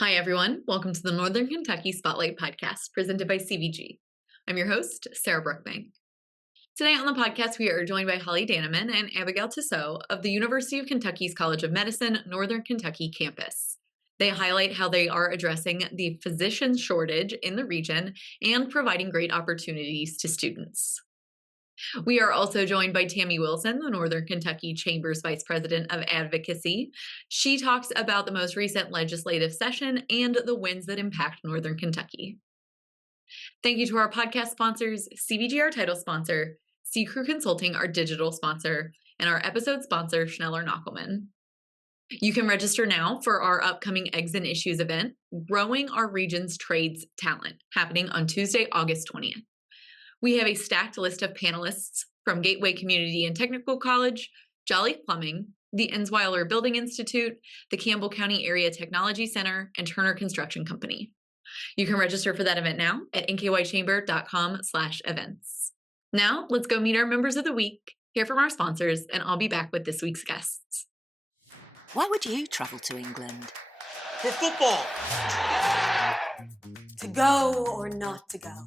Hi, everyone. Welcome to the Northern Kentucky Spotlight Podcast presented by CVG. I'm your host, Sarah Brookbank. Today on the podcast, we are joined by Holly Danneman and Abbigail Tissot of the University of Kentucky's College of Medicine, Northern Kentucky campus. They highlight how they are addressing the physician shortage in the region and providing great opportunities to students. We are also joined by Tami Wilson, the Northern Kentucky Chamber's Vice President of Advocacy. She talks about the most recent legislative session and the wins that impact Northern Kentucky. Thank you to our podcast sponsors, CVG, our title sponsor, C Crew Consulting, our digital sponsor, and our episode sponsor, Schneller Knockelman. You can register now for our upcoming Eggs and Issues event, Growing Our Region's Trades Talent, happening on Tuesday, August 20th. We have a stacked list of panelists from Gateway Community and Technical College, Jolly Plumbing, the Ensweiler Building Institute, the Campbell County Area Technology Center, and Turner Construction Company. You can register for that event now at nkychamber.com/events. Now, let's go meet our members of the week, hear from our sponsors, and I'll be back with this week's guests. Why would you travel to England? For football. To go or not to go?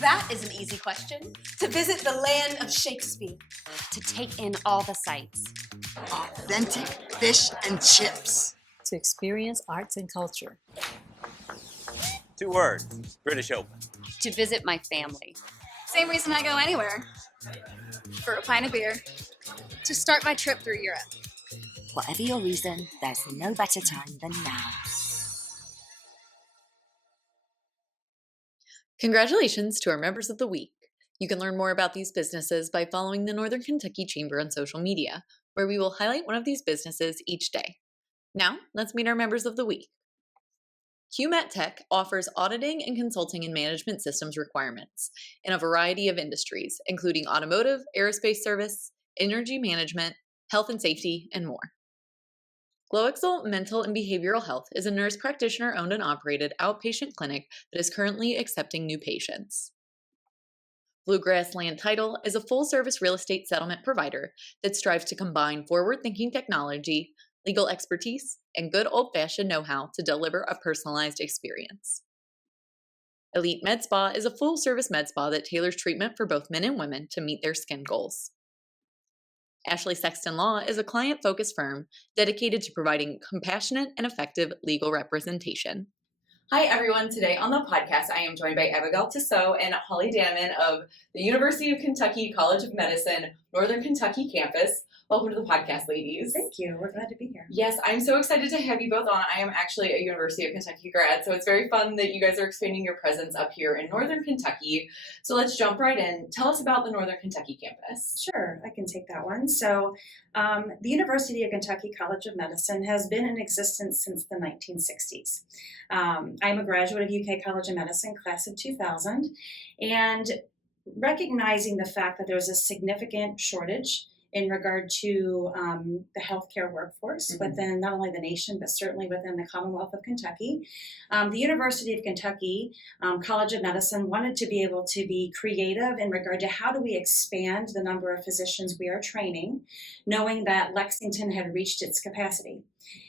That is an easy question. To visit the land of Shakespeare. To take in all the sights. Authentic fish and chips. To experience arts and culture. 2 words, British Open. To visit my family. Same reason I go anywhere. For a pint of beer. To start my trip through Europe. Whatever your reason, there's no better time than now. Congratulations to our members of the week. You can learn more about these businesses by following the Northern Kentucky Chamber on social media, where we will highlight one of these businesses each day. Now, let's meet our members of the week. QMet Tech offers auditing and consulting and management systems requirements in a variety of industries, including automotive, aerospace service, energy management, health and safety, and more. Gloexel Mental and Behavioral Health is a nurse practitioner-owned and operated outpatient clinic that is currently accepting new patients. Bluegrass Land Title is a full-service real estate settlement provider that strives to combine forward-thinking technology, legal expertise, and good old-fashioned know-how to deliver a personalized experience. Elite Med Spa is a full-service med spa that tailors treatment for both men and women to meet their skin goals. Ashley Sexton Law is a client-focused firm dedicated to providing compassionate and effective legal representation. Hi, everyone. Today on the podcast, I am joined by Abbigail Tissot and Holly Danneman of the University of Kentucky College of Medicine, Northern Kentucky campus. Welcome to the podcast, ladies. Thank you. We're glad to be here. Yes, I'm so excited to have you both on. I am actually a University of Kentucky grad, so it's very fun that you guys are expanding your presence up here in Northern Kentucky. So let's jump right in. Tell us about the Northern Kentucky campus. Sure, I can take that one. So the University of Kentucky College of Medicine has been in existence since the 1960s. I'm a graduate of UK College of Medicine, class of 2000, and recognizing the fact that there was a significant shortage in regard to the healthcare workforce within not only the nation, but certainly within the Commonwealth of Kentucky. The University of Kentucky College of Medicine wanted to be able to be creative in regard to how do we expand the number of physicians we are training, knowing that Lexington had reached its capacity.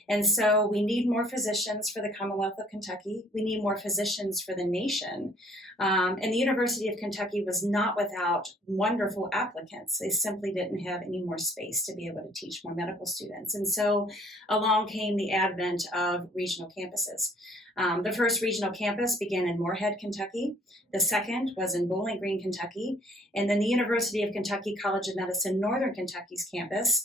And so we need more physicians for the Commonwealth of Kentucky. We need more physicians for the nation. And the University of Kentucky was not without wonderful applicants. They simply didn't have any more space to be able to teach more medical students. And so along came the advent of regional campuses. The first regional campus began in Moorhead, Kentucky. The second was in Bowling Green, Kentucky. And then the University of Kentucky College of Medicine, Northern Kentucky's campus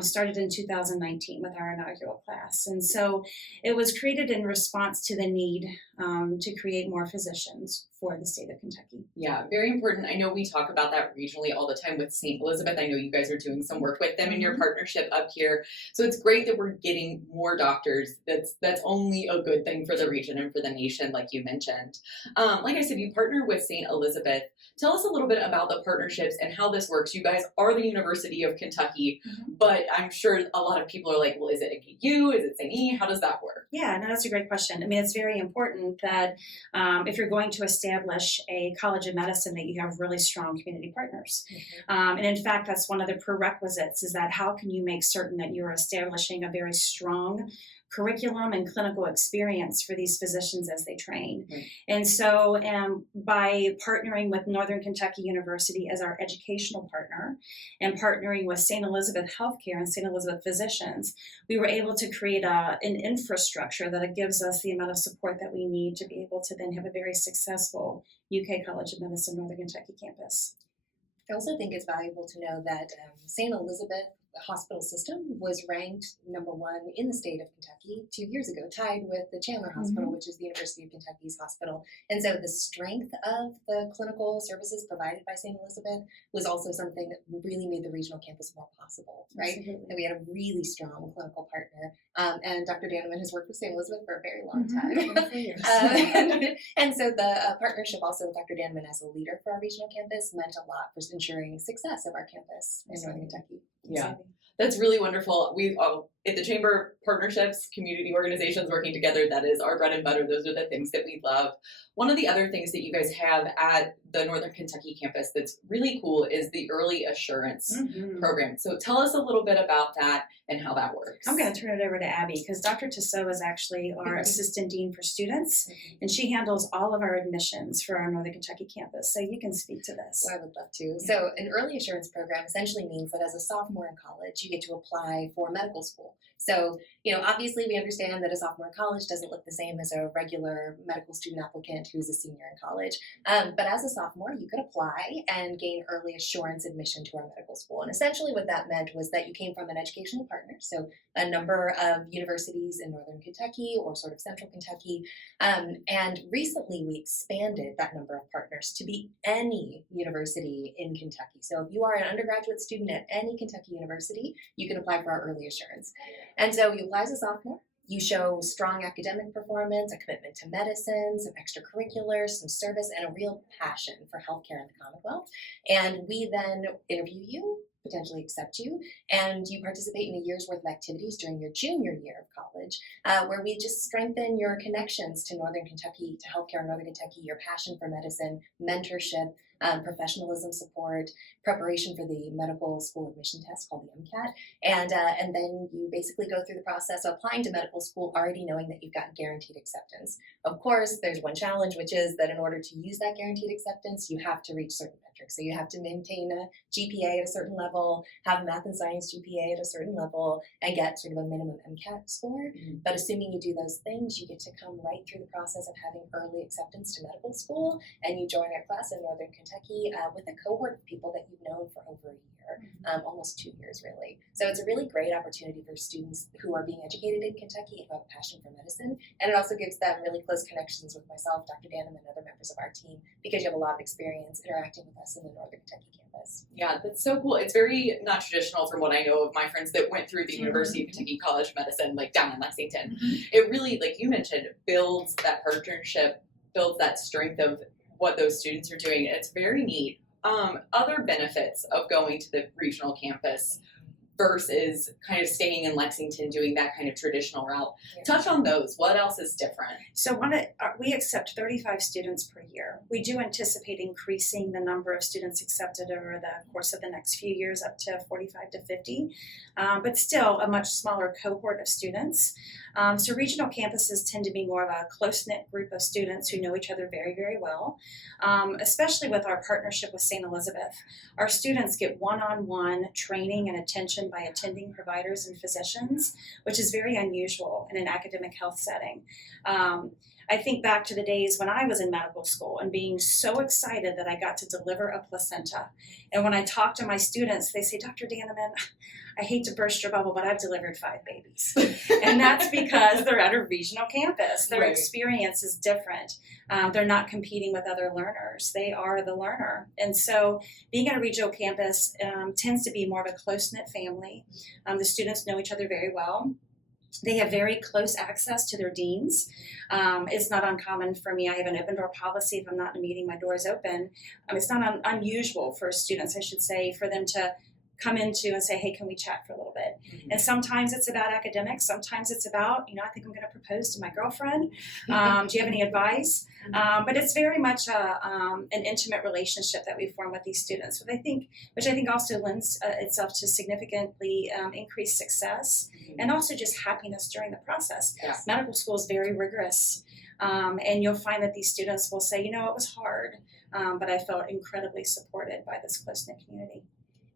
started in 2019 with our inaugural class. And so it was created in response to the need to create more physicians for the state of Kentucky. Yeah, very important. I know we talk about that regionally all the time with St. Elizabeth. I know you guys are doing some work with them in your partnership up here. So it's great that we're getting more doctors. That's only a good thing for the region and for the nation, like you mentioned. Like I said, you partner with St. Elizabeth. Tell us a little bit about the partnerships and how this works. You guys are the University of Kentucky, but I'm sure a lot of people are like, well, is it NKY? Is it St. E? How does that work? Yeah, no, that's a great question. I mean, it's very important that if you're going to establish a college of medicine, that you have really strong community partners. And in fact, that's one of the prerequisites, is that how can you make certain that you're establishing a very strong curriculum and clinical experience for these physicians as they train. Right. And so by partnering with Northern Kentucky University as our educational partner and partnering with St. Elizabeth Healthcare and St. Elizabeth Physicians, we were able to create an infrastructure that gives us the amount of support that we need to be able to then have a very successful UK College of Medicine Northern Kentucky campus. I also think it's valuable to know that St. Elizabeth Hospital System was ranked #1 in the state of Kentucky 2 years ago, tied with the Chandler Hospital, which is the University of Kentucky's hospital. And so the strength of the clinical services provided by St. Elizabeth was also something that really made the regional campus more possible, right? Absolutely. And we had a really strong clinical partner. And Dr. Danneman has worked with St. Elizabeth for a very long time. And so the partnership also with Dr. Danneman as a leader for our regional campus meant a lot for ensuring success of our campus in Northern Kentucky. Yeah, that's really wonderful. We at the Chamber, partnerships, community organizations working together, that is our bread and butter. Those are the things that we love. One of the other things that you guys have at the Northern Kentucky campus that's really cool is the Early Assurance program. So tell us a little bit about that and how that works. I'm going to turn it over to Abby because Dr. Tissot is actually our Assistant Dean for Students, and she handles all of our admissions for our Northern Kentucky campus. So you can speak to this. Well, I would love to. So an early assurance program essentially means that as a sophomore in college, you get to apply for medical school. So, obviously we understand that a sophomore in college doesn't look the same as a regular medical student applicant who's a senior in college. But as a sophomore, you could apply and gain early assurance admission to our medical school. And essentially what that meant was that you came from an educational partner, so a number of universities in Northern Kentucky or sort of Central Kentucky. And recently we expanded that number of partners to be any university in Kentucky. So if you are an undergraduate student at any Kentucky university, you can apply for our early assurance. And so you apply as a sophomore. You show strong academic performance, a commitment to medicine, some extracurriculars, some service, and a real passion for healthcare in the Commonwealth. And we then interview you, potentially accept you, and you participate in a year's worth of activities during your junior year of college, where we just strengthen your connections to Northern Kentucky, to healthcare in Northern Kentucky, your passion for medicine, mentorship, professionalism support, preparation for the medical school admission test called the MCAT, and then you basically go through the process of applying to medical school already knowing that you've got guaranteed acceptance. Of course, there's one challenge, which is that in order to use that guaranteed acceptance, you have to reach certain metrics. So you have to maintain a GPA at a certain level, have a math and science GPA at a certain level, and get sort of a minimum MCAT score. But assuming you do those things, you get to come right through the process of having early acceptance to medical school, and you join our class in Northern Kentucky with a cohort of people that you've known for over a year, almost 2 years really. So it's a really great opportunity for students who are being educated in Kentucky and who have a passion for medicine, and it also gives them really close connections with myself, Dr. Danneman, and other members of our team, because you have a lot of experience interacting with us in the Northern Kentucky campus. Yeah, that's so cool. It's very not traditional from what I know of my friends that went through the University of Kentucky College of Medicine, like down in Lexington. It really, like you mentioned, builds that partnership, builds that strength of what those students are doing. It's very neat. Other benefits of going to the regional campus versus kind of staying in Lexington, doing that kind of traditional route. Touch on those. What else is different? So we accept 35 students per year. We do anticipate increasing the number of students accepted over the course of the next few years up to 45 to 50, but still a much smaller cohort of students. So regional campuses tend to be more of a close-knit group of students who know each other very, very well, especially with our partnership with St. Elizabeth. Our students get one-on-one training and attention by attending providers and physicians, which is very unusual in an academic health setting. I think back to the days when I was in medical school and being so excited that I got to deliver a placenta. And when I talk to my students, they say, Dr. Danneman, I hate to burst your bubble, but I've delivered 5 babies. And that's because they're at a regional campus. Their experience is different. They're not competing with other learners. They are the learner. And so being at a regional campus tends to be more of a close-knit family. The students know each other very well. They have very close access to their deans. It's not uncommon for me. I have an open door policy. If I'm not in a meeting, my door is open. It's not unusual for students, I should say, for them to come into and say, hey, can we chat for a little bit? And sometimes it's about academics. Sometimes it's about, I think I'm going to propose to my girlfriend. Do you have any advice? But it's very much an intimate relationship that we form with these students, which I think also lends itself to significantly increased success and also just happiness during the process. Yes. Medical school is very rigorous. And you'll find that these students will say, it was hard, but I felt incredibly supported by this close-knit community.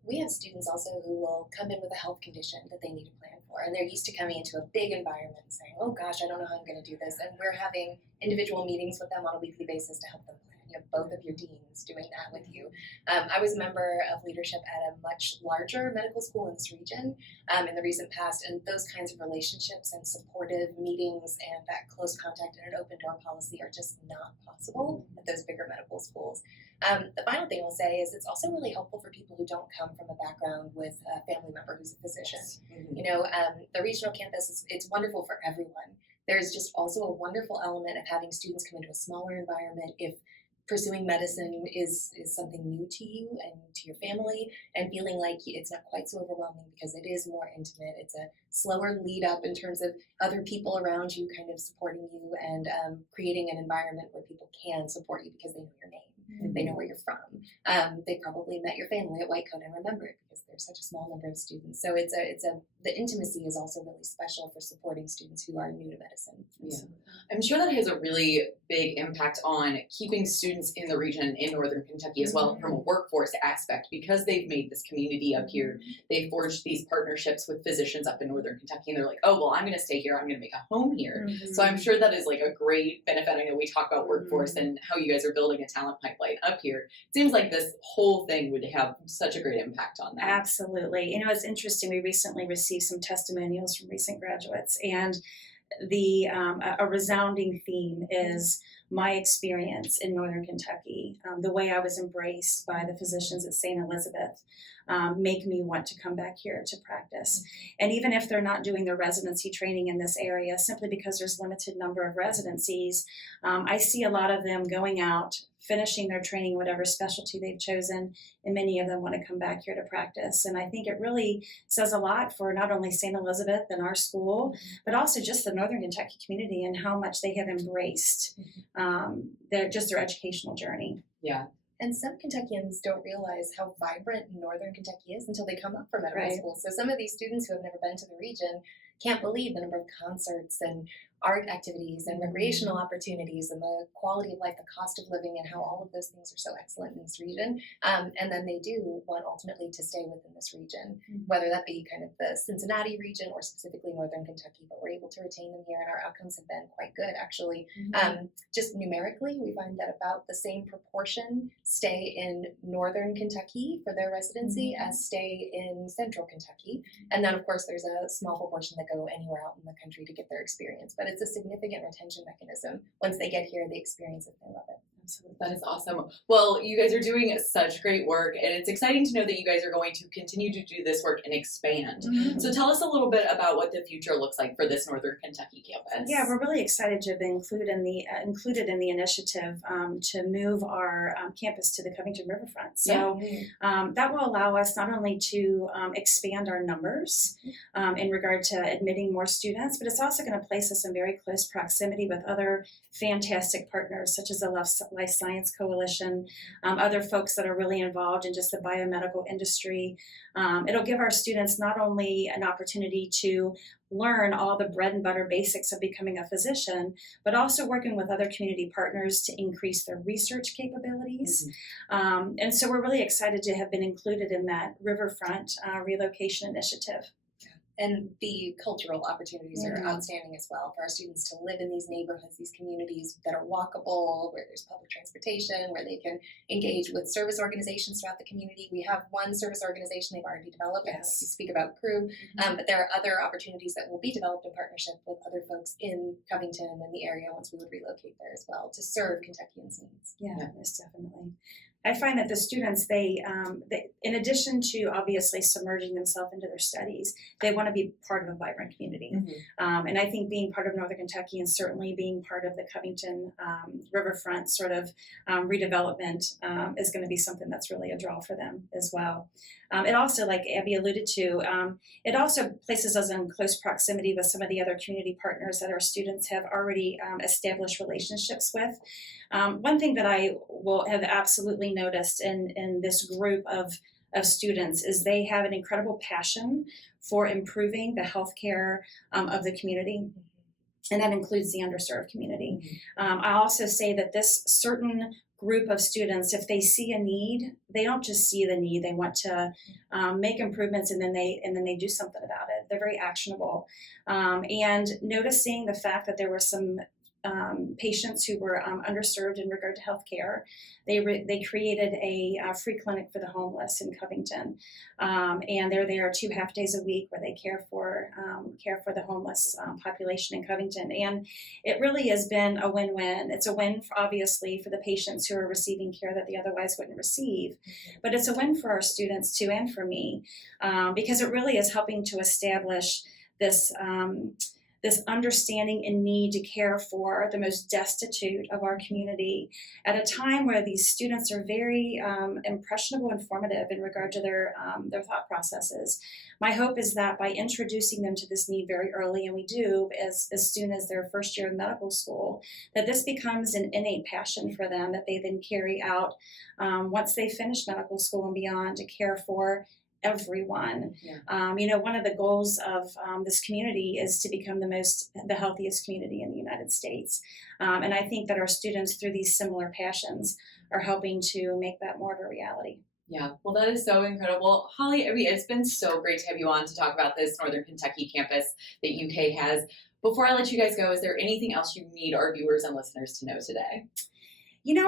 We have students also who will come in with a health condition that they need to plan for, and they're used to coming into a big environment and saying, oh gosh, I don't know how I'm going to do this, and we're having individual meetings with them on a weekly basis to help them plan. You have both of your deans doing that with you. I was a member of leadership at a much larger medical school in this region in the recent past, and those kinds of relationships and supportive meetings and that close contact and an open door policy are just not possible at those bigger medical schools. The final thing I'll say is it's also really helpful for people who don't come from a background with a family member who's a physician. The regional campus, it's wonderful for everyone. There's just also a wonderful element of having students come into a smaller environment if pursuing medicine is something new to you and to your family, and feeling like it's not quite so overwhelming because it is more intimate. It's a slower lead up in terms of other people around you kind of supporting you and creating an environment where people can support you because they know your name. They know where you're from. They probably met your family at White Coat and remember it because there's such a small number of students. So the intimacy is also really special for supporting students who are new to medicine. Yeah. I'm sure that has a really big impact on keeping students in the region in Northern Kentucky as well from a workforce aspect, because they've made this community up here. They've forged these partnerships with physicians up in Northern Kentucky, and they're like, oh, well, I'm going to stay here. I'm going to make a home here. So I'm sure that is like a great benefit. I know we talk about workforce and how you guys are building a talent pipeline up here. It seems like this whole thing would have such a great impact on that. Absolutely. It's interesting. We recently received some testimonials from recent graduates, and a resounding theme is my experience in Northern Kentucky, the way I was embraced by the physicians at St. Elizabeth, make me want to come back here to practice. And even if they're not doing their residency training in this area, simply because there's limited number of residencies, I see a lot of them going out, finishing their training, whatever specialty they've chosen, and many of them want to come back here to practice. And I think it really says a lot for not only St. Elizabeth and our school, but also just the Northern Kentucky community and how much they have embraced their educational journey. Yeah. And some Kentuckians don't realize how vibrant Northern Kentucky is until they come up for medical school. So some of these students who have never been to the region can't believe the number of concerts and art activities and recreational opportunities and the quality of life, the cost of living, and how all of those things are so excellent in this region. And then they do want ultimately to stay within this region, whether that be kind of the Cincinnati region or specifically Northern Kentucky, but we're able to retain them here and our outcomes have been quite good, actually. Just numerically, we find that about the same proportion stay in Northern Kentucky for their residency as stay in Central Kentucky. And then, of course, there's a small proportion that go anywhere out in the country to get their experience. But it's a significant retention mechanism. Once they get here, they experience it, they love it. Absolutely. That is awesome. Well, you guys are doing such great work, and it's exciting to know that you guys are going to continue to do this work and expand. So tell us a little bit about what the future looks like for this Northern Kentucky campus. Yeah, we're really excited to have been included in the initiative to move our campus to the Covington Riverfront. So that will allow us not only to expand our numbers in regard to admitting more students, but it's also going to place us in very close proximity with other fantastic partners such as the Life Science Coalition, other folks that are really involved in just the biomedical industry. It'll give our students not only an opportunity to learn all the bread and butter basics of becoming a physician, but also working with other community partners to increase their research capabilities. And so we're really excited to have been included in that Riverfront relocation initiative. And the cultural opportunities are outstanding as well for our students to live in these neighborhoods, these communities that are walkable, where there's public transportation, where they can engage with service organizations throughout the community. We have one service organization they've already developed, and you speak about crew, but there are other opportunities that will be developed in partnership with other folks in Covington and the area once we would relocate there as well to serve Kentuckians' needs. Yeah, most definitely. I find that the students, they in addition to obviously submerging themselves into their studies, they want to be part of a vibrant community. And I think being part of Northern Kentucky and certainly being part of the Covington riverfront sort of redevelopment is going to be something that's really a draw for them as well. It also, like Abby alluded to, it also places us in close proximity with some of the other community partners that our students have already established relationships with. One thing that I will have absolutely noticed in this group of students is they have an incredible passion for improving the healthcare of the community. And that includes the underserved community. I also say that this certain group of students, if they see a need, they don't just see the need, they want to make improvements and then they do something about it. They're very actionable. And noticing the fact that there were some patients who were underserved in regard to healthcare, they created a free clinic for the homeless in Covington, and they're there 2 half days a week where they care for the homeless population in Covington. And it really has been a win-win. It's a win, obviously, for the patients who are receiving care that they otherwise wouldn't receive, but it's a win for our students too, and for me, because it really is helping to establish this understanding and need to care for the most destitute of our community at a time where these students are very impressionable and formative in regard to their thought processes. My hope is that by introducing them to this need very early, and we do as soon as their first year of medical school, that this becomes an innate passion for them that they then carry out once they finish medical school and beyond to care for everyone. One of the goals of this community is to become the healthiest community in the United States. And I think that our students, through these similar passions, are helping to make that more of a reality. Yeah, well, that is so incredible. Holly, it's been so great to have you on to talk about this Northern Kentucky campus that UK has. Before I let you guys go, is there anything else you need our viewers and listeners to know today?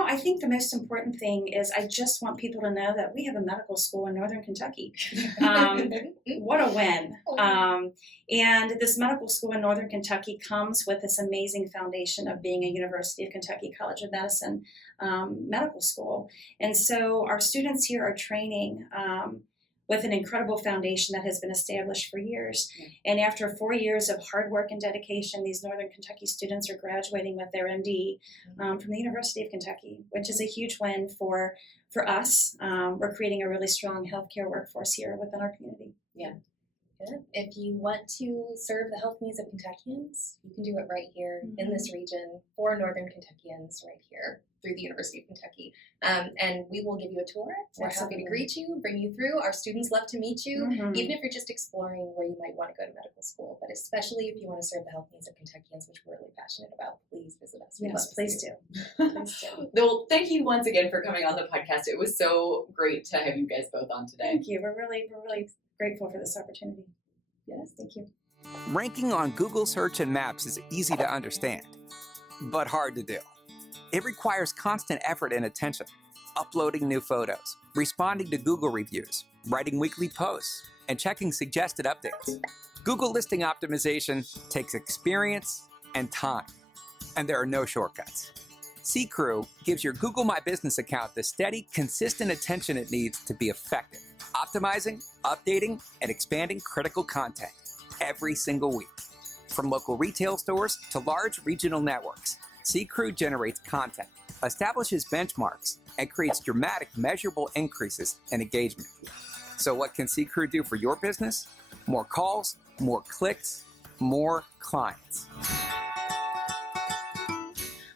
I think the most important thing is I just want people to know that we have a medical school in Northern Kentucky. What a win. And this medical school in Northern Kentucky comes with this amazing foundation of being a University of Kentucky College of Medicine medical school. And so our students here are training with an incredible foundation that has been established for years. And after 4 years of hard work and dedication, these Northern Kentucky students are graduating with their MD from the University of Kentucky, which is a huge win for us. We're creating a really strong healthcare workforce here within our community. Yeah. Good. If you want to serve the health needs of Kentuckians, you can do it right here in this region for Northern Kentuckians right here through the University of Kentucky. And we will give you a tour. We're happy to greet you, bring you through. Our students love to meet you, even if you're just exploring where you might want to go to medical school. But especially if you want to serve the health needs of Kentuckians, which we're really passionate about, please visit us. Yes, please do. Please do. Well, thank you once again for coming on the podcast. It was so great to have you guys both on today. Thank you. We're really grateful for this opportunity. Yes, thank you. Ranking on Google search and maps is easy to understand, but hard to do. It requires constant effort and attention, uploading new photos, responding to Google reviews, writing weekly posts, and checking suggested updates. Google listing optimization takes experience and time, and there are no shortcuts. C-Crew gives your Google My Business account the steady, consistent attention it needs to be effective, optimizing, updating, and expanding critical content every single week. From local retail stores to large regional networks, C-Crew generates content, establishes benchmarks, and creates dramatic, measurable increases in engagement. So what can C-Crew do for your business? More calls, more clicks, more clients.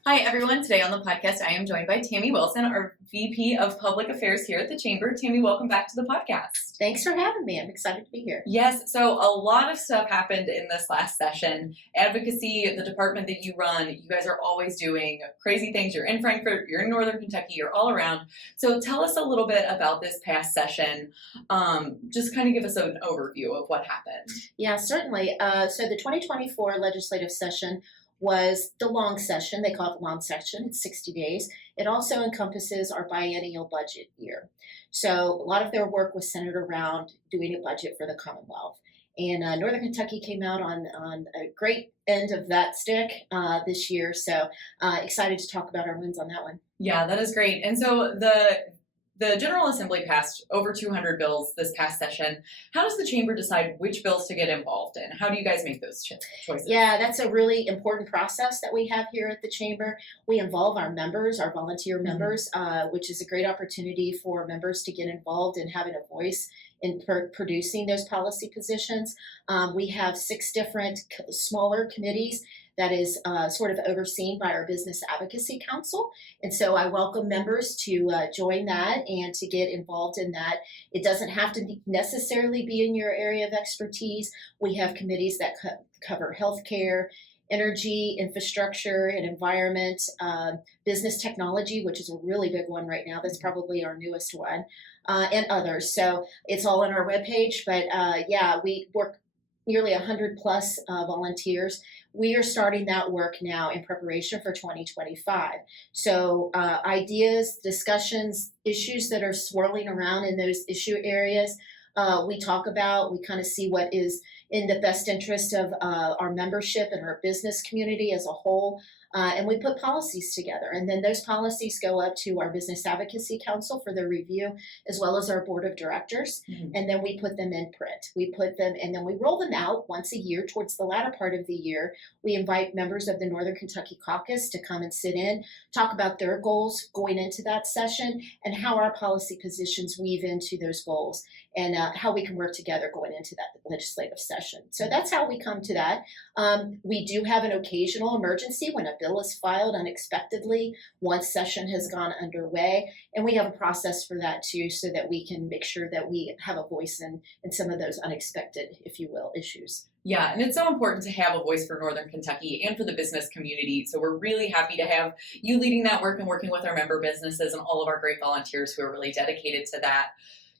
Hi, everyone. Today on the podcast, I am joined by Tami Wilson, our VP of Public Affairs here at the Chamber. Tami, welcome back to the podcast. Thanks for having me. I'm excited to be here. Yes, so a lot of stuff happened in this last session. Advocacy, the department that you run, you guys are always doing crazy things. You're in Frankfort, you're in Northern Kentucky, you're all around. So tell us a little bit about this past session. Just kind of give us an overview of what happened. Yeah, certainly. So the 2024 legislative session was the long session. They call it the long session. It's 60 days. It also encompasses our biennial budget year. So a lot of their work was centered around doing a budget for the Commonwealth. And Northern Kentucky came out on a great end of that stick this year. So excited to talk about our wins on that one. Yeah, that is great. And so the General Assembly passed over 200 bills this past session. How does the Chamber decide which bills to get involved in? How do you guys make those choices? Yeah, that's a really important process that we have here at the Chamber. We involve our members, our volunteer members, which is a great opportunity for members to get involved and having a voice in producing those policy positions. We have 6 different smaller committees that is sort of overseen by our Business Advocacy Council. And so I welcome members to join that and to get involved in that. It doesn't have to necessarily be in your area of expertise. We have committees that cover healthcare, energy, infrastructure, and environment, business technology, which is a really big one right now. That's probably our newest one, and others. So it's all on our webpage. But yeah, we work nearly 100 plus volunteers. We are starting that work now in preparation for 2025. So ideas, discussions, issues that are swirling around in those issue areas, we talk about, we kind of see what is in the best interest of our membership and our business community as a whole. And we put policies together. And then those policies go up to our Business Advocacy Council for their review, as well as our board of directors. And then we put them in print. We put them, and then we roll them out once a year towards the latter part of the year. We invite members of the Northern Kentucky Caucus to come and sit in, talk about their goals going into that session, and how our policy positions weave into those goals, and how we can work together going into that legislative session. So that's how we come to that. We do have an occasional emergency when a bill is filed unexpectedly once session has gone underway, and we have a process for that too, so that we can make sure that we have a voice in some of those unexpected, if you will, issues. Yeah, and it's so important to have a voice for Northern Kentucky and for the business community. So we're really happy to have you leading that work and working with our member businesses and all of our great volunteers who are really dedicated to that.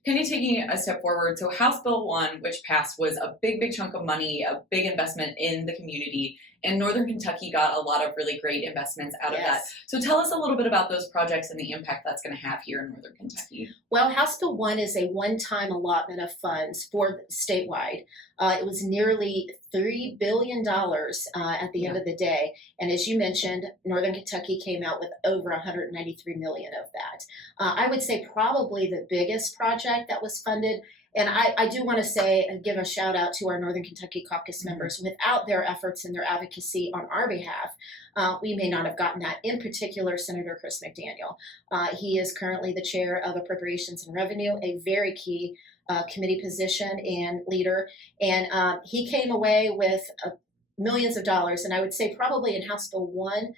Kind of taking a step forward, so House Bill 1, which passed, was a big chunk of money, a big investment in the community, and Northern Kentucky got a lot of really great investments out of that. So tell us a little bit about those projects and the impact that's going to have here in Northern Kentucky. Well, House Bill 1 is a one-time allotment of funds for statewide. It was nearly $3 billion at the end of the day. And as you mentioned, Northern Kentucky came out with over $193 million of that. I would say probably the biggest project that was funded. And I do want to say and give a shout out to our Northern Kentucky Caucus members. Without their efforts and their advocacy on our behalf, we may not have gotten that. In particular, Senator Chris McDaniel. He is currently the chair of Appropriations and Revenue, a very key committee position and leader. And he came away with millions of dollars. And I would say probably in House Bill 1,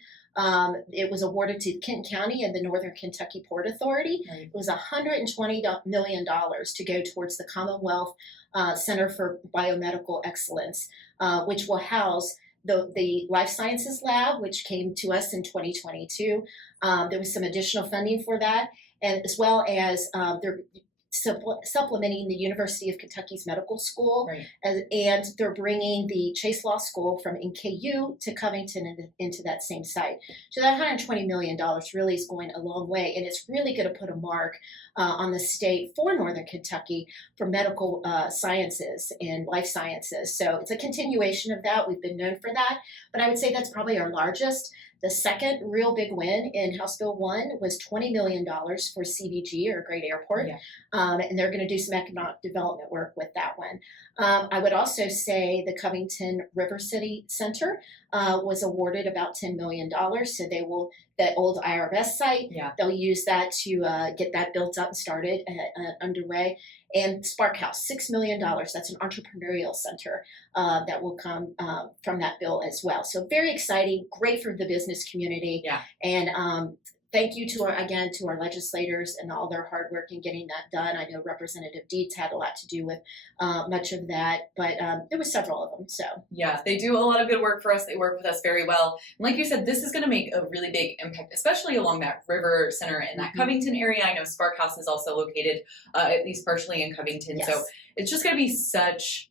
it was awarded to Kent County and the Northern Kentucky Port Authority. It was $120 million to go towards the Commonwealth Center for Biomedical Excellence, which will house the Life Sciences Lab, which came to us in 2022. There was some additional funding for that, and as well as they're supplementing the University of Kentucky's medical school, and they're bringing the Chase Law School from NKY to Covington into that same site. So that $120 million really is going a long way, and it's really going to put a mark on the state for Northern Kentucky for medical sciences and life sciences. So it's a continuation of that. We've been known for that, but I would say that's probably our largest. The second real big win in House Bill 1 was $20 million for CVG, or Great Airport, and they're going to do some economic development work with that one. I would also say the Covington River City Center was awarded about $10 million, so they will, that old IRS site, they'll use that to get that built up and started underway. And Spark House, $6 million. That's an entrepreneurial center that will come from that bill as well. So very exciting, great for the business community. And thank you to our legislators and all their hard work in getting that done. I know Representative Dietz had a lot to do with much of that, but there were several of them. So yeah, they do a lot of good work for us. They work with us very well. And like you said, this is going to make a really big impact, especially along that river center in that Covington area. I know Spark House is also located at least partially in Covington. So it's just going to be such,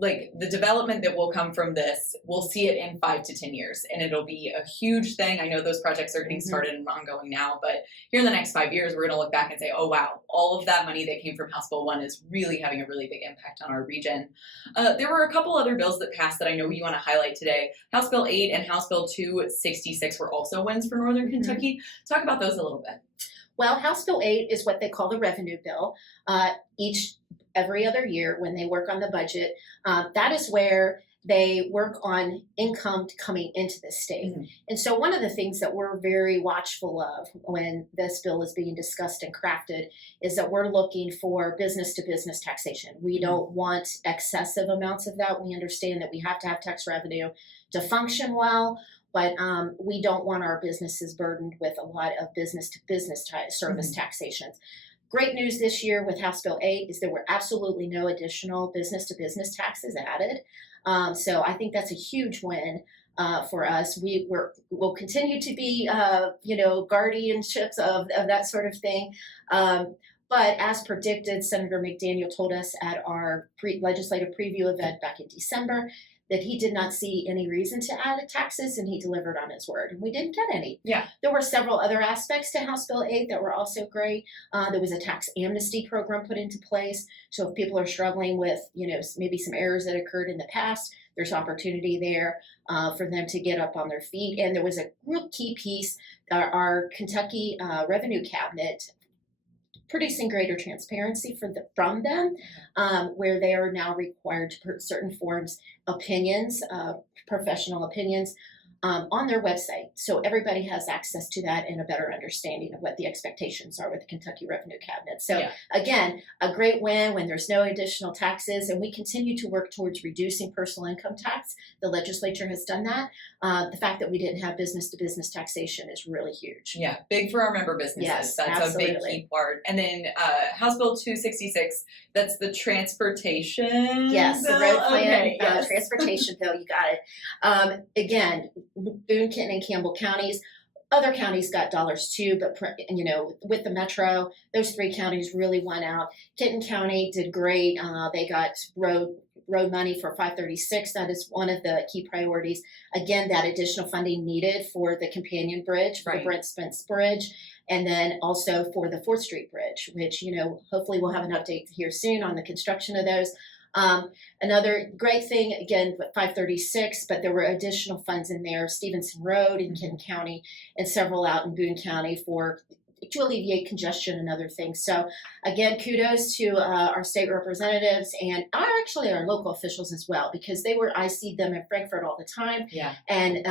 like, the development that will come from this, we'll see it in 5 to 10 years, and it'll be a huge thing. I know those projects are getting started and ongoing now, but here in the next 5 years, we're going to look back and say, oh, wow, all of that money that came from House Bill 1 is really having a really big impact on our region. There were a couple other bills that passed that I know you want to highlight today. House Bill 8 and House Bill 266 were also wins for Northern Kentucky. Talk about those a little bit. Well, House Bill 8 is what they call the revenue bill. Every other year when they work on the budget, that is where they work on income coming into the state. And so one of the things that we're very watchful of when this bill is being discussed and crafted is that we're looking for business to business taxation. We don't want excessive amounts of that. We understand that we have to have tax revenue to function well, but we don't want our businesses burdened with a lot of business to business service taxations. Great news this year with House Bill 8 is there were absolutely no additional business to business taxes added. So I think that's a huge win for us. We'll continue to be, guardianships of that sort of thing. But as predicted, Senator McDaniel told us at our legislative preview event back in December that he did not see any reason to add taxes, and he delivered on his word, and we didn't get any. Yeah. There were several other aspects to House Bill 8 that were also great. There was a tax amnesty program put into place, so if people are struggling with, maybe some errors that occurred in the past, there's opportunity there for them to get up on their feet. And there was a real key piece, our Kentucky Revenue Cabinet producing greater transparency from them, where they are now required to put certain forms, opinions, professional opinions, on their website. So everybody has access to that and a better understanding of what the expectations are with the Kentucky Revenue Cabinet. So again, a great win when there's no additional taxes, and we continue to work towards reducing personal income tax. The legislature has done that. The fact that we didn't have business to business taxation is really huge. Yeah, big for our member businesses. Yes, that's absolutely. a big key part. And then House Bill 266, that's the transportation. Yes, the bill? road plan, Okay, yes. transportation bill, you got it. Again, Boone, Kenton, and Campbell counties. Other counties got dollars too, but with the metro, those three counties really won out. Kenton County did great. They got road money for 536. That is one of the key priorities. Again, that additional funding needed for the companion bridge, for the Brent Spence Bridge, and then also for the 4th Street Bridge, which hopefully we'll have an update here soon on the construction of those. Another great thing, again, 536, but there were additional funds in there, Stevenson Road in Kenton County and several out in Boone County to alleviate congestion and other things. So again, kudos to our state representatives and actually our local officials as well, because I see them in Frankfurt all the time. Yeah. And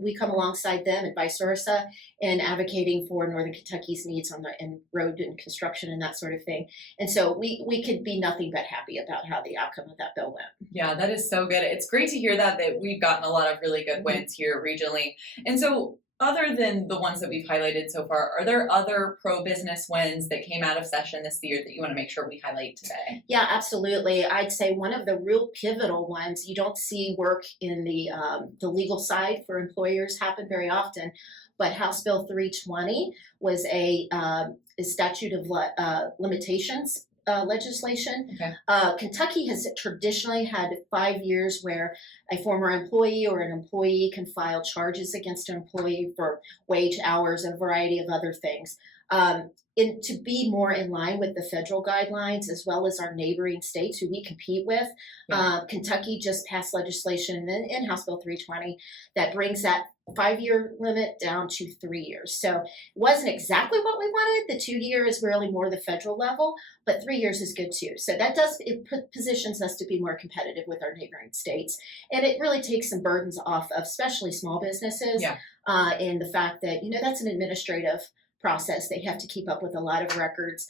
we come alongside them and vice versa in advocating for Northern Kentucky's needs in road and construction and that sort of thing. And so we could be nothing but happy about how the outcome of that bill went. Yeah, that is so good. It's great to hear that we've gotten a lot of really good wins here regionally. And so other than the ones that we've highlighted so far, are there other pro-business wins that came out of session this year that you want to make sure we highlight today? Yeah, absolutely. I'd say one of the real pivotal ones, you don't see work in the legal side for employers happen very often, but House Bill 320 was a statute of limitations legislation. Okay. Kentucky has traditionally had 5 years where a former employee or an employee can file charges against an employee for wage hours and a variety of other things. To be more in line with the federal guidelines as well as our neighboring states who we compete with, Kentucky just passed legislation in House Bill 320 that brings that 5-year limit down to 3 years. So it wasn't exactly what we wanted. The 2 year is really more the federal level, but 3 years is good too. So it positions us to be more competitive with our neighboring states. And it really takes some burdens off of especially small businesses and the fact that, that's an administrative process. They have to keep up with a lot of records.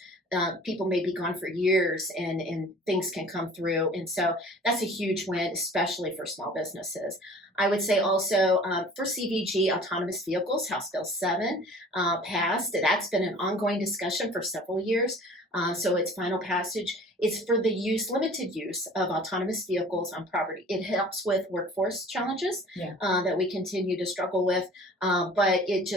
People may be gone for years and things can come through. And so that's a huge win, especially for small businesses. I would say also for CVG, autonomous vehicles, House Bill 7 passed. That's been an ongoing discussion for several years. So its final passage is for the limited use of autonomous vehicles on property. It helps with workforce challenges that we continue to struggle with, but it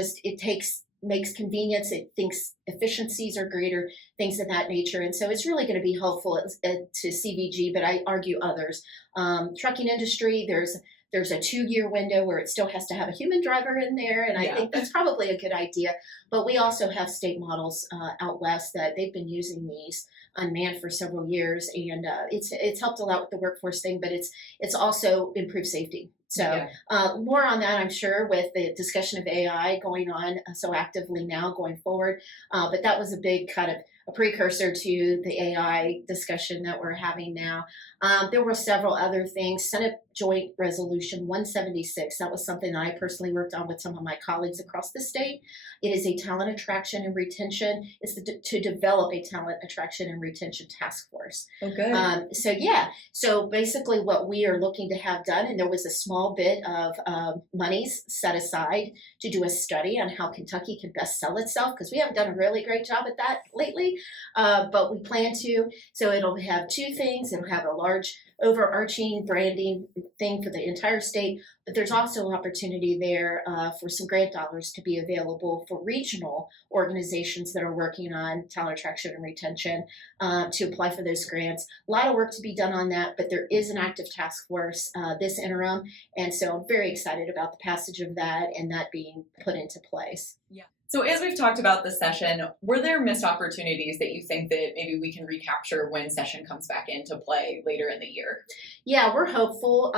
makes convenience. It thinks efficiencies are greater, things of that nature. And so it's really going to be helpful to CVG, but I argue others. Trucking industry, there's a 2 year window where it still has to have a human driver in there. And I think that's probably a good idea. But we also have state models out west that they've been using these unmanned for several years. And it's helped a lot with the workforce thing, but it's also improved safety So more on that, I'm sure, with the discussion of AI going on so actively now going forward. But that was a big kind of a precursor to the AI discussion that we're having now. There were several other things. Senate Joint Resolution 176, that was something that I personally worked on with some of my colleagues across the state. It is a talent attraction and retention. It's to develop a talent attraction and retention task force. Oh, good. So basically what we are looking to have done, and there was a small bit of monies set aside to do a study on how Kentucky can best sell itself, because we haven't done a really great job at that lately, but we plan to. So it'll have two things. It'll have a large overarching branding thing for the entire state, but there's also opportunity there for some grant dollars to be available for regional organizations that are working on talent attraction and retention to apply for those grants. A lot of work to be done on that, but there is an active task force this interim, and so I'm very excited about the passage of that and that being put into place. Yeah. So as we've talked about this session, were there missed opportunities that you think that maybe we can recapture when session comes back into play later in the year? Yeah, we're hopeful.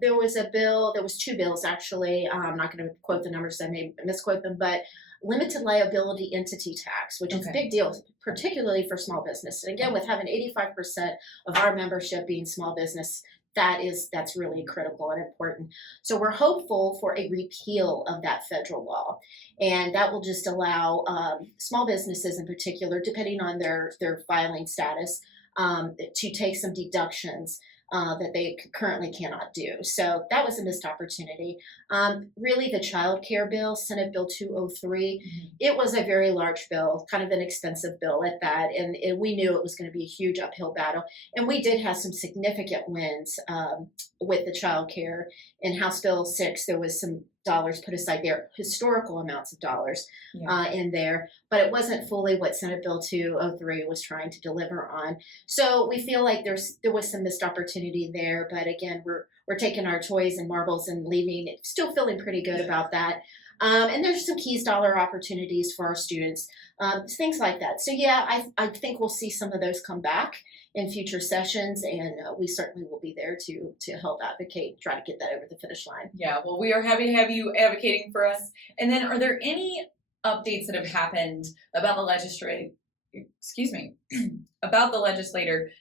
There was two bills actually. I'm not going to quote the numbers, I may misquote them, but limited liability entity tax, which is a big deal, particularly for small business. And again, with having 85% of our membership being small business, that's really critical and important. So we're hopeful for a repeal of that federal law, and that will just allow small businesses in particular, depending on their filing status, to take some deductions that they currently cannot do. So that was a missed opportunity. Really, the child care bill, Senate Bill 203, it was a very large bill, kind of an expensive bill at that, and we knew it was going to be a huge uphill battle. And we did have some significant wins with the child care. In House Bill 6, there was some dollars put aside there, historical amounts of dollars in there, but it wasn't fully what Senate Bill 203 was trying to deliver on. So we feel like there was some missed opportunity there, but again, we're taking our toys and marbles and leaving it, still feeling pretty good about that. And there's some keys dollar opportunities for our students, things like that. So yeah, I think we'll see some of those come back in future sessions, and we certainly will be there to help advocate, try to get that over the finish line. Yeah, well, we are happy to have you advocating for us. And then are there any updates that have happened about the legislator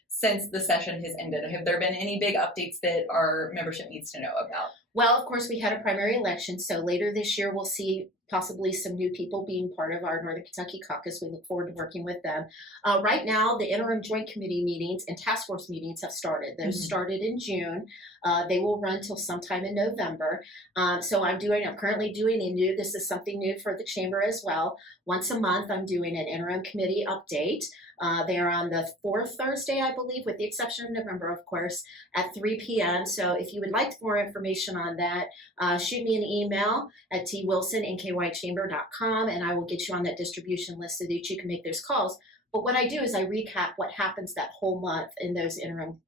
since the session has ended? Have there been any big updates that our membership needs to know about? Well, of course, we had a primary election, so later this year we'll see possibly some new people being part of our Northern Kentucky caucus. We look forward to working with them. Right now, the interim joint committee meetings and task force meetings have started. Those started in June. They will run till sometime in November. So I'm currently doing this is something new for the chamber as well. Once a month, I'm doing an interim committee update. They are on the fourth Thursday, I believe, with the exception of November, of course, at 3 p.m. So if you would like more information on that, shoot me an email at twilson@nkychamber.com, and I will get you on that distribution list so that you can make those calls. But what I do is I recap what happens that whole month in those interim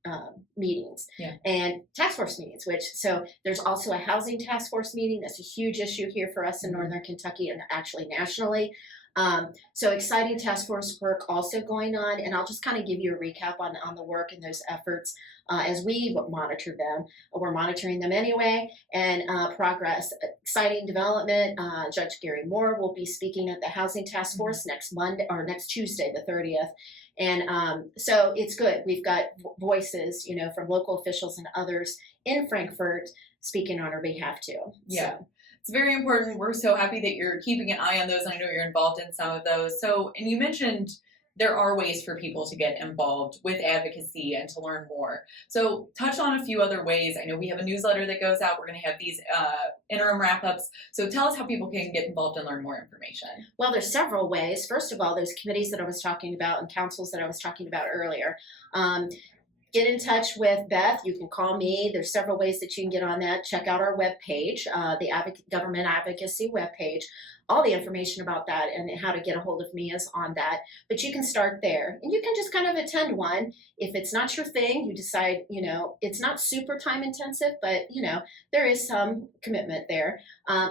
meetings and task force meetings, so there's also a housing task force meeting. That's a huge issue here for us in Northern Kentucky and actually nationally. So exciting task force work also going on, and I'll just kind of give you a recap on the work and those efforts as we monitor them. We're monitoring them anyway, and progress. Exciting development. Judge Gary Moore will be speaking at the Housing Task Force next Tuesday, the 30th. And so it's good. We've got voices, from local officials and others in Frankfort speaking on our behalf too. Yeah. So. It's very important. We're so happy that you're keeping an eye on those. I know you're involved in some of those. So, and you mentioned there are ways for people to get involved with advocacy and to learn more. So touch on a few other ways. I know we have a newsletter that goes out. We're going to have these interim wrap-ups. So tell us how people can get involved and learn more information. Well, there's several ways. First of all, those committees that I was talking about and councils that I was talking about earlier. Get in touch with Beth. You can call me. There's several ways that you can get on that. Check out our webpage, the Government Advocacy webpage. All the information about that and how to get a hold of me is on that. But you can start there. And you can just kind of attend one. If it's not your thing, you decide, it's not super time intensive, but, there is some commitment there.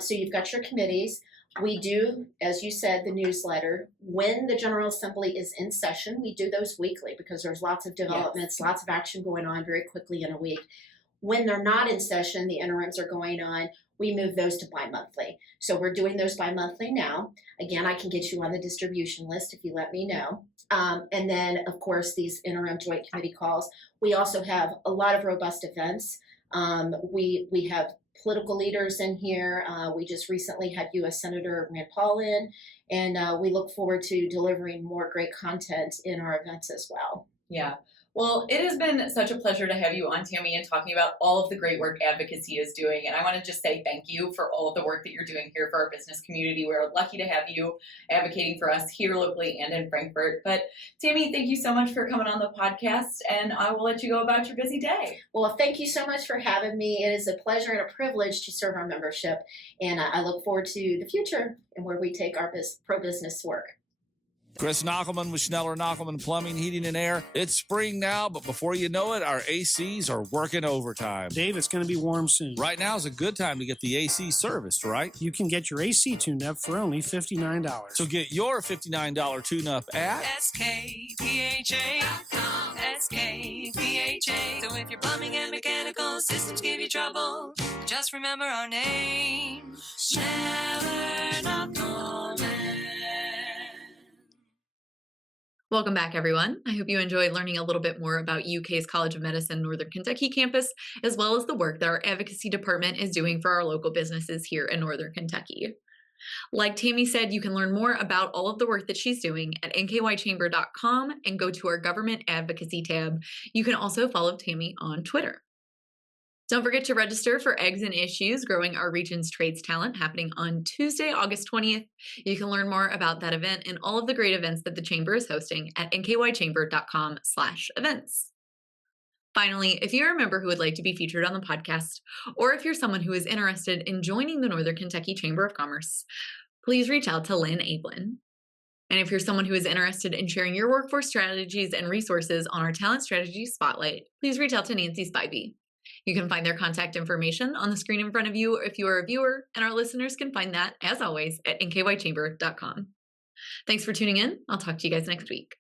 So you've got your committees. We do, as you said, the newsletter. When the General Assembly is in session, we do those weekly because there's lots of developments, lots of action going on very quickly in a week. When they're not in session, the interims are going on, we move those to bi-monthly. So we're doing those bi-monthly now. Again, I can get you on the distribution list if you let me know. And then, of course, these interim joint committee calls. We also have a lot of robust events. We have political leaders in here. We just recently had U.S. Senator Rand Paul in, and we look forward to delivering more great content in our events as well. Yeah. Well, it has been such a pleasure to have you on, Tami, and talking about all of the great work Advocacy is doing. And I want to just say thank you for all of the work that you're doing here for our business community. We're lucky to have you advocating for us here locally and in Frankfurt. But Tami, thank you so much for coming on the podcast, and I will let you go about your busy day. Well, thank you so much for having me. It is a pleasure and a privilege to serve our membership, and I look forward to the future and where we take our pro-business work. Chris Knockelman with Schneller Knockelman Plumbing, Heating, and Air. It's spring now, but before you know it, our ACs are working overtime. Dave, it's going to be warm soon. Right now is a good time to get the AC serviced, right? You can get your AC tuned up for only $59. So get your $59 tune-up at SKPHA.com. SKPHA. So if your plumbing and mechanical systems give you trouble, just remember our name, Schneller Knockelman. Welcome back, everyone. I hope you enjoyed learning a little bit more about UK's College of Medicine Northern Kentucky campus, as well as the work that our advocacy department is doing for our local businesses here in Northern Kentucky. Like Tami said, you can learn more about all of the work that she's doing at nkychamber.com and go to our government advocacy tab. You can also follow Tami on Twitter. Don't forget to register for Eggs and Issues, Growing Our Region's Trades Talent, happening on Tuesday, August 20th. You can learn more about that event and all of the great events that the Chamber is hosting at nkychamber.com/events. Finally, if you're a member who would like to be featured on the podcast, or if you're someone who is interested in joining the Northern Kentucky Chamber of Commerce, please reach out to Lynn Ablin. And if you're someone who is interested in sharing your workforce strategies and resources on our Talent Strategy Spotlight, please reach out to Nancy Spivey. You can find their contact information on the screen in front of you if you are a viewer, and our listeners can find that, as always, at nkychamber.com. Thanks for tuning in. I'll talk to you guys next week.